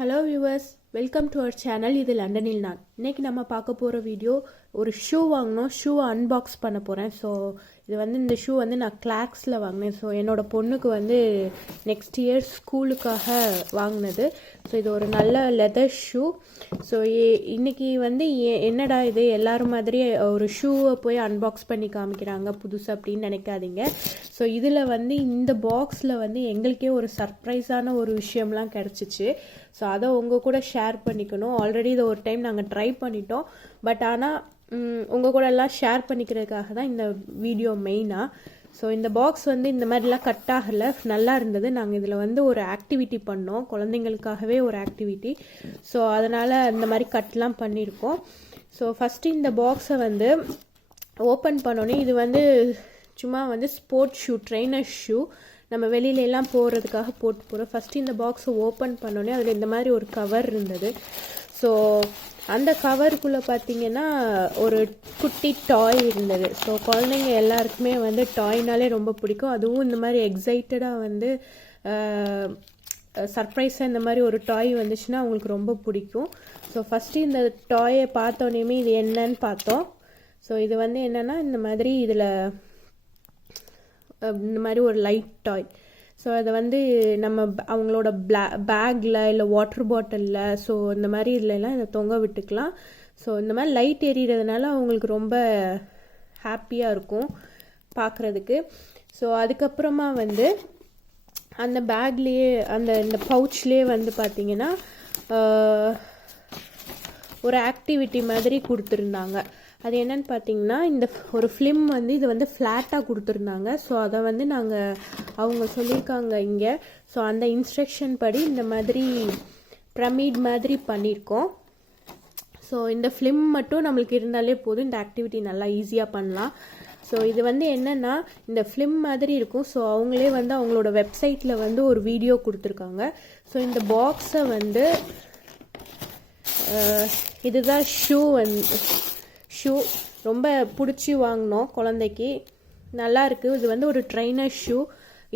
Hello viewers, welcome to our channel. இது லண்டனில் நான். இன்றைக்கி நம்ம பார்க்க போகிற வீடியோ ஒரு ஷூ வாங்கினோம். ஷூவை அன்பாக்ஸ் பண்ண போகிறேன். ஸோ இது வந்து இந்த ஷூ வந்து நான் கிளாக்ஸில் வாங்கினேன். ஸோ என்னோடய பொண்ணுக்கு வந்து நெக்ஸ்ட் இயர் ஸ்கூலுக்காக வாங்கினது. ஸோ இது ஒரு நல்ல லெதர் ஷூ. ஸோ இன்றைக்கி வந்து என்னடா இது எல்லாரும் மாதிரி ஒரு ஷூவை போய் அன்பாக்ஸ் பண்ணி காமிக்கிறாங்க புதுசு அப்படின்னு நினைக்காதீங்க. ஸோ இதில் வந்து இந்த பாக்ஸில் வந்து எங்களுக்கே ஒரு சர்ப்ரைஸான ஒரு விஷயம்லாம் கிடச்சிச்சு. ஸோ அதை உங்கள் கூட ஷேர் பண்ணிக்கணும். ஆல்ரெடி இதை ஒரு டைம் நாங்கள் ட்ரை பண்ணிட்டோம். பட் ஆனால் உங்கள் கூட எல்லாம் ஷேர் பண்ணிக்கிறதுக்காக தான் இந்த வீடியோ மெயினாக. ஸோ இந்த பாக்ஸ் வந்து இந்த மாதிரிலாம் கட் ஆகலை, நல்லா இருந்தது. நாங்கள் இதில் வந்து ஒரு ஆக்டிவிட்டி பண்ணோம், குழந்தைங்களுக்காகவே ஒரு ஆக்டிவிட்டி. ஸோ அதனால் இந்த மாதிரி கட்லாம் பண்ணியிருக்கோம். ஸோ ஃபஸ்ட்டு இந்த பாக்ஸை வந்து ஓப்பன் பண்ணோன்னே இது வந்து சும்மா வந்து ஸ்போர்ட்ஸ் ஷூ, ட்ரெயினர் ஷூ, நம்ம வெளியிலலாம் போகிறதுக்காக போட்டு போகிறோம். ஃபஸ்ட்டு இந்த பாக்ஸை ஓப்பன் பண்ணோன்னே அதில் இந்த மாதிரி ஒரு கவர் இருந்தது. ஸோ அந்த கவருக்குள்ளே பார்த்தீங்கன்னா ஒரு குட்டி டாய் இருந்தது. ஸோ குழந்தைங்க எல்லாருக்குமே வந்து டாய்னாலே ரொம்ப பிடிக்கும். அதுவும் இந்த மாதிரி எக்ஸைட்டடாக வந்து சர்ப்ரைஸாக இந்த மாதிரி ஒரு டாய் வந்துச்சுன்னா அவங்களுக்கு ரொம்ப பிடிக்கும். ஸோ ஃபஸ்ட்டு இந்த டாயை பார்த்தோன்னே இது என்னன்னு பார்த்தோம். ஸோ இது வந்து என்னென்னா இந்த மாதிரி இதில் இந்த மாதிரி ஒரு லைட் டாய். ஸோ அதை வந்து நம்ம அவங்களோட பேக்கில் இல்லை வாட்டர் பாட்டிலில், ஸோ இந்த மாதிரி இதுலலாம் இதை தொங்க விட்டுக்கலாம். ஸோ இந்த மாதிரி லைட் எரியறதுனால அவங்களுக்கு ரொம்ப ஹாப்பியாக இருக்கும் பார்க்குறதுக்கு. ஸோ அதுக்கப்புறமா வந்து அந்த பேக்லேயே இந்த பவுச்லேயே வந்து பார்த்திங்கன்னா ஒரு ஆக்டிவிட்டி மாதிரி கொடுத்துருந்தாங்க. அது என்னன்னு பார்த்தீங்கன்னா இந்த ஒரு ஃபிலிம் வந்து இது வந்து ஃப்ளாட்டாக கொடுத்துருந்தாங்க. ஸோ அதை வந்து அவங்க சொல்லியிருக்காங்க இங்கே. ஸோ அந்த இன்ஸ்ட்ரக்ஷன் படி இந்த மாதிரி பிரமிட் மாதிரி பண்ணியிருக்கோம். ஸோ இந்த ஃபிலிம் மட்டும் நம்மளுக்கு இருந்தாலே போதும், இந்த ஆக்டிவிட்டி நல்லா ஈஸியாக பண்ணலாம். ஸோ இது வந்து என்னென்னா இந்த ஃபிலிம் மாதிரி இருக்கும். ஸோ அவங்களே வந்து அவங்களோட வெப்சைட்டில் வந்து ஒரு வீடியோ கொடுத்துருக்காங்க. ஸோ இந்த பாக்ஸை வந்து இதுதான் ஷூ ரொம்ப பிடிச்சி வாங்கினோம் குழந்தைக்கு. நல்லா இருக்குது. இது வந்து ஒரு ட்ரைனர் ஷூ.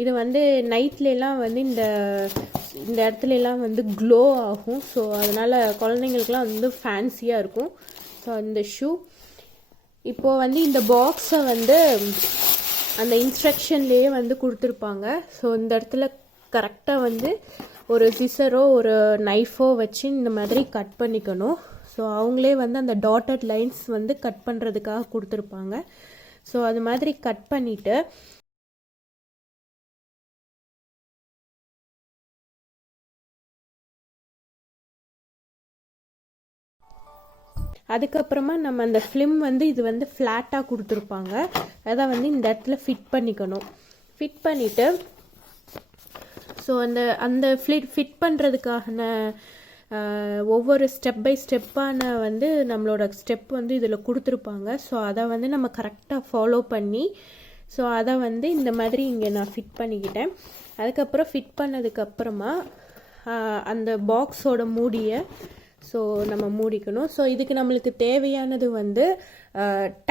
இது வந்து நைட்லலாம் வந்து இந்த இடத்துலலாம் வந்து க்ளோ ஆகும். ஸோ அதனால் குழந்தைங்களுக்குலாம் வந்து ஃபேன்சியாக இருக்கும். ஸோ இந்த ஷூ இப்போது வந்து இந்த பாக்ஸை வந்து அந்த இன்ஸ்ட்ரக்ஷன்லேயே வந்து கொடுத்துருப்பாங்க. ஸோ இந்த இடத்துல கரெக்டாக வந்து ஒரு சிசரோ ஒரு நைஃபோ வச்சு இந்த மாதிரி கட் பண்ணிக்கணும். ஸோ அவங்களே வந்து அந்த டாட்டட் லைன்ஸ் வந்து கட் பண்ணுறதுக்காக கொடுத்துருப்பாங்க. ஸோ அது மாதிரி கட் பண்ணிவிட்டு அதுக்கப்புறமா நம்ம அந்த ஃபிலிம் வந்து இது வந்து ஃப்ளாட்டாக கொடுத்துருப்பாங்க. அதை வந்து இந்த இடத்துல ஃபிட் பண்ணிக்கணும். ஃபிட் பண்ணிவிட்டு ஸோ அந்த ஃபிட் பண்ணுறதுக்கான ஒவ்வொரு ஸ்டெப் பை ஸ்டெப்பான வந்து நம்மளோட ஸ்டெப் வந்து இதில் கொடுத்துருப்பாங்க. ஸோ அதை வந்து நம்ம கரெக்டாக ஃபாலோ பண்ணி ஸோ அதை வந்து இந்த மாதிரி இங்கே நான் ஃபிட் பண்ணிக்கிட்டேன். அதுக்கப்புறம் ஃபிட் பண்ணதுக்கப்புறமா அந்த பாக்ஸோட மூடியை ஸோ நம்ம மூடிக்கணும். ஸோ இதுக்கு நம்மளுக்கு தேவையானது வந்து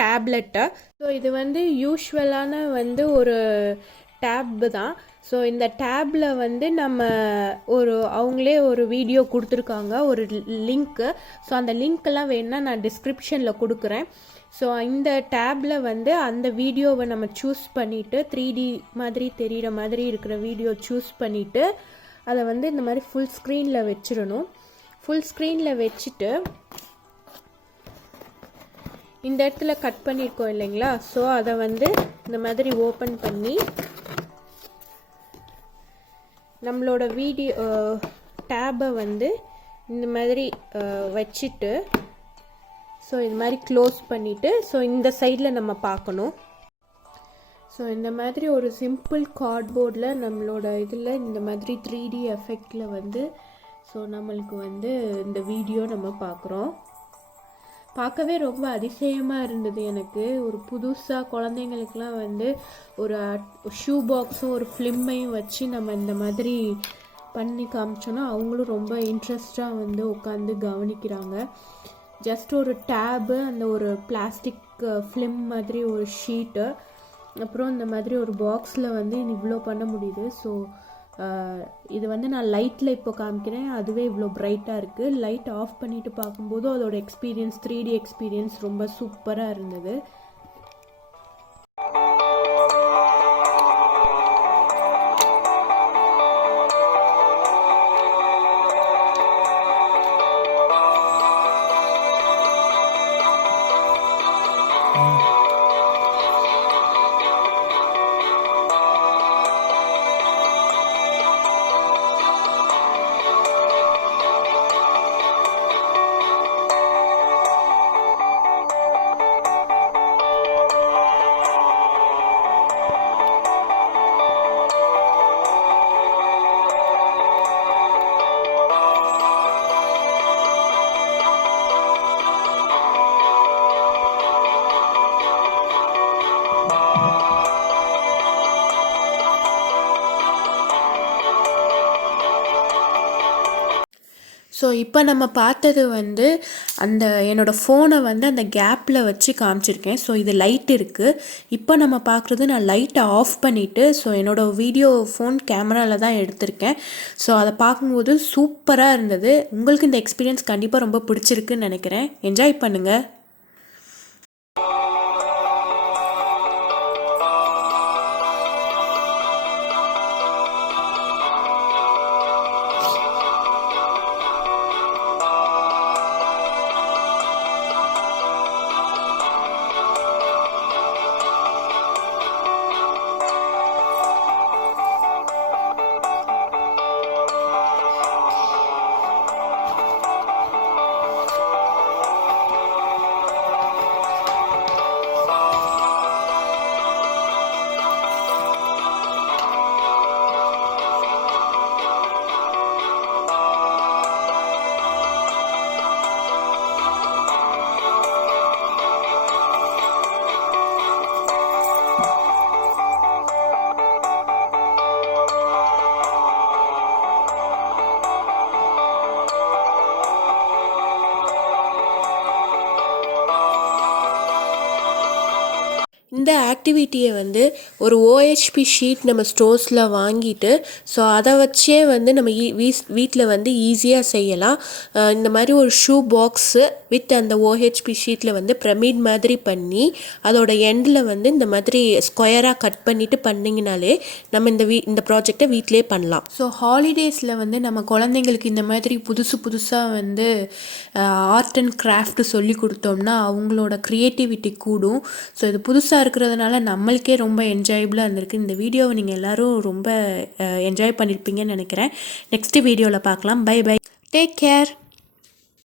டேப்லெட்டை. ஸோ இது வந்து யூஸ்வலான வந்து ஒரு டேப் தான். ஸோ இந்த டேப்பில் வந்து நம்ம அவங்களே ஒரு வீடியோ கொடுத்துருக்காங்க, ஒரு லிங்க்கு. ஸோ அந்த லிங்க்கெல்லாம் வேணுன்னா நான் டிஸ்கிரிப்ஷனில் கொடுக்குறேன். ஸோ இந்த டேப்பில் வந்து அந்த வீடியோவை நம்ம சூஸ் பண்ணிவிட்டு 3D மாதிரி தெரிகிற மாதிரி இருக்கிற வீடியோ சூஸ் பண்ணிவிட்டு அதை வந்து இந்த மாதிரி ஃபுல் ஸ்க்ரீனில் வச்சிடணும். ஃபுல் ஸ்க்ரீனில் வச்சுட்டு இந்த இடத்துல கட் பண்ணியிருக்கோம் இல்லைங்களா. ஸோ அதை வந்து இந்த மாதிரி ஓப்பன் பண்ணி நம்மளோட வீடியோ டேபை வந்து இந்த மாதிரி வச்சுட்டு ஸோ இது மாதிரி க்ளோஸ் பண்ணிவிட்டு ஸோ இந்த சைடில் நம்ம பார்க்கணும். ஸோ இந்த மாதிரி ஒரு சிம்பிள் கார்ட்போர்டில் நம்மளோட இதில் இந்த மாதிரி 3D எஃபெக்டில் வந்து ஸோ நம்மளுக்கு வந்து இந்த வீடியோ நம்ம பார்க்குறோம். பார்க்கவே ரொம்ப அதிசயமாக இருந்தது எனக்கு. ஒரு புதுசாக குழந்தைங்களுக்கெலாம் வந்து ஒரு ஷூ பாக்ஸும் ஒரு ஃபிலிம்மையும் வச்சு நம்ம இந்த மாதிரி பண்ணி காமிச்சோன்னா அவங்களும் ரொம்ப இன்ட்ரெஸ்டாக வந்து உட்காந்து கவனிக்கிறாங்க. ஜஸ்ட் ஒரு டேபு, அந்த ஒரு பிளாஸ்டிக் ஃபிலிம் மாதிரி ஒரு ஷீட்டு, அப்புறம் இந்த மாதிரி ஒரு பாக்ஸில் வந்து இவ்வளோ பண்ண முடியுது. ஸோ இது வந்து நான் லைட்டில் இப்போ காமிக்கிறேன், அதுவே இவ்வளோ பிரைட்டாக இருக்குது. லைட் ஆஃப் பண்ணிவிட்டு பார்க்கும்போது அதோட எக்ஸ்பீரியன்ஸ் 3D எக்ஸ்பீரியன்ஸ் ரொம்ப சூப்பராக இருந்தது. ஸோ இப்போ நம்ம பார்த்தது வந்து அந்த என்னோடய ஃபோனை வந்து அந்த கேப்பில் வச்சு காமிச்சிருக்கேன். ஸோ இது லைட் இருக்குது. இப்போ நம்ம பார்க்குறது நான் லைட்டை ஆஃப் பண்ணிவிட்டு, ஸோ என்னோடய வீடியோ ஃபோன் கேமராவில் தான் எடுத்திருக்கேன். ஸோ அதை பார்க்கும்போது சூப்பராக இருந்தது. உங்களுக்கு இந்த எக்ஸ்பீரியன்ஸ் கண்டிப்பாக ரொம்ப பிடிச்சிருக்குன்னு நினைக்கிறேன். என்ஜாய் பண்ணுங்கள். இந்த ஆக்டிவிட்டியை வந்து ஒரு OHP ஷீட் நம்ம ஸ்டோர்ஸில் வாங்கிட்டு, ஸோ அதை வச்சே வந்து நம்ம வீட்டில் வந்து ஈஸியாக செய்யலாம். இந்த மாதிரி ஒரு ஷூ பாக்ஸு வித் அந்த OHP ஷீட்டில் வந்து பிரமிட் மாதிரி பண்ணி, அதோட எண்டில் வந்து இந்த மாதிரி ஸ்கொயராக கட் பண்ணிவிட்டு பண்ணிங்கனாலே நம்ம இந்த ப்ராஜெக்டை வீட்டிலே பண்ணலாம். ஸோ ஹாலிடேஸில் வந்து நம்ம குழந்தைங்களுக்கு இந்த மாதிரி புதுசாக வந்து ஆர்ட் அண்ட் கிராஃப்ட் சொல்லி கொடுத்தோம்னா அவங்களோட க்ரியேட்டிவிட்டி கூடும். ஸோ இது புதுசாக இருக்கிறதுனால நம்மளுக்கே ரொம்ப என்ஜாயபிளாக இருந்திருக்கு. இந்த வீடியோவை நீங்கள் எல்லோரும் ரொம்ப என்ஜாய் பண்ணியிருப்பீங்கன்னு நினைக்கிறேன். நெக்ஸ்ட் வீடியோவில் பார்க்கலாம். Bye bye, take care.